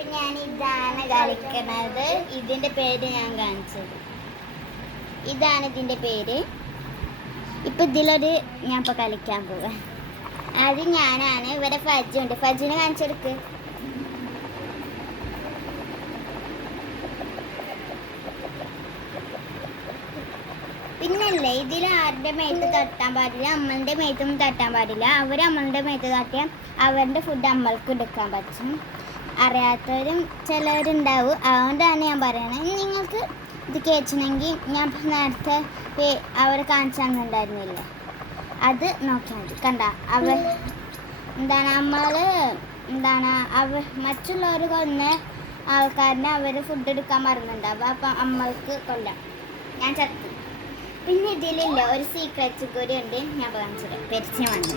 ഇപ്പൊ ഞാൻ ഇതാണ് കളിക്കണത്. ഇതിന്റെ പേര് ഞാൻ കാണിച്ചത്. ഇതാണ് ഇതിന്റെ പേര്. ഇപ്പൊ ഇതിലൊരു ഞാൻ ഇപ്പൊ കളിക്കാൻ പോവാ. അത് ഞാനാണ്. ഇവിടെ ഫജുണ്ട്. ഫജുനെ കാണിച്ചെടുക്ക്. പിന്നല്ലേ ഇതിൽ ആരുടെ മേത്ത് തട്ടാൻ പാടില്ല, അമ്മളുടെ മേത്തൊന്നും തട്ടാൻ പാടില്ല. അവർ അമ്മളുടെ മേത്ത് തട്ടിയാൽ അവരുടെ ഫുഡ് അമ്മൾക്ക് എടുക്കാൻ പറ്റും. അറിയാത്തവരും ചിലവരുണ്ടാവും. അതുകൊണ്ടാണ് ഞാൻ പറയണത്. നിങ്ങൾക്ക് ഇത് കേൾക്കണമെങ്കിൽ ഞാൻ നേരത്തെ അവരെ കാണിച്ചു തന്നിട്ടുണ്ടായിരുന്നില്ല, അത് നോക്കിയാൽ മതി. കണ്ട അവർ നമ്മൾ മറ്റുള്ളവർ കൊന്ന ആൾക്കാരനെ അവർ ഫുഡ് എടുക്കാൻ മറന്നുണ്ടാവും. അപ്പം അമ്മൾക്ക് കൊല്ലാം. ഞാൻ ചത്തു. പിന്നെ ഇതിലില്ല ഒരു സീക്രറ്റ് കൂടി ഉണ്ട്. ഞാൻ കാണിച്ചത് പെരിച്ചു വന്നു.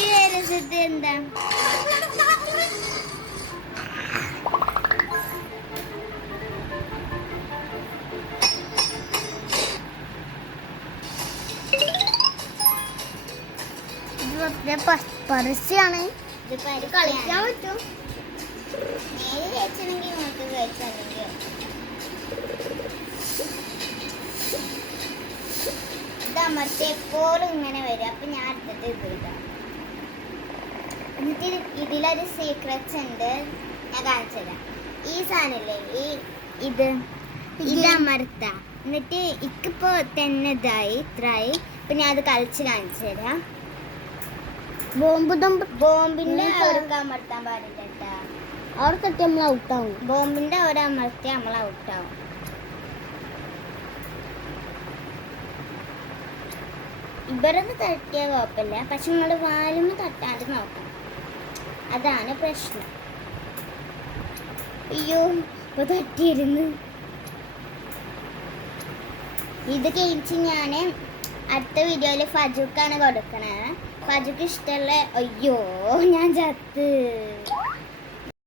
ഈ രസത്ത് എന്താ പരസ്യാണ്. ഇത് കളിക്കാൻ പറ്റും. നേരെ കഴിച്ചെങ്കിൽ നമുക്ക് കഴിച്ചല്ലെങ്കിൽ ഇതമർത്തി എപ്പോഴും ഇങ്ങനെ വരും. അപ്പൊ ഞാൻ അടുത്തത് ഇത് ഇടാം. എന്നിട്ട് ഇതിലൊരു സീക്രറ്റ്സ് ഉണ്ട്. ഞാൻ കാണിച്ചുതരാം. ഈ സാധനല്ലേ, ഇത് അമർത്ത. എന്നിട്ട് ഇക്കിപ്പോ തന്നെ ഇത്രയായി. ഇപ്പൊ ഞാൻ അത് കളിച്ച് കാണിച്ചു തരാം. ബോംബിന്റെ അവർക്ക് അമർത്താൻ പാടില്ല കേട്ടാ. അവർ തട്ടി നമ്മൾ ഔട്ടാവും. ബോംബിന്റെ അവിടെ അമർത്തി നമ്മൾ ഔട്ടാവും. ഇവരൊന്ന് തട്ടിയാൽ കുഴപ്പമില്ല, പക്ഷെ നിങ്ങൾ വാലുമ്പ് തട്ടാണ്ട് നോക്കണം. അതാണ് പ്രശ്നം. അയ്യോ ഇപ്പൊ തട്ടിയിരുന്നു. ഇത് കഴിച്ച് ഞാൻ അടുത്ത വീഡിയോയിൽ ഫജുക്കാണ് കൊടുക്കണത്. ഫജുക്ക് ഇഷ്ടമുള്ള. അയ്യോ ഞാൻ ചത്ത്.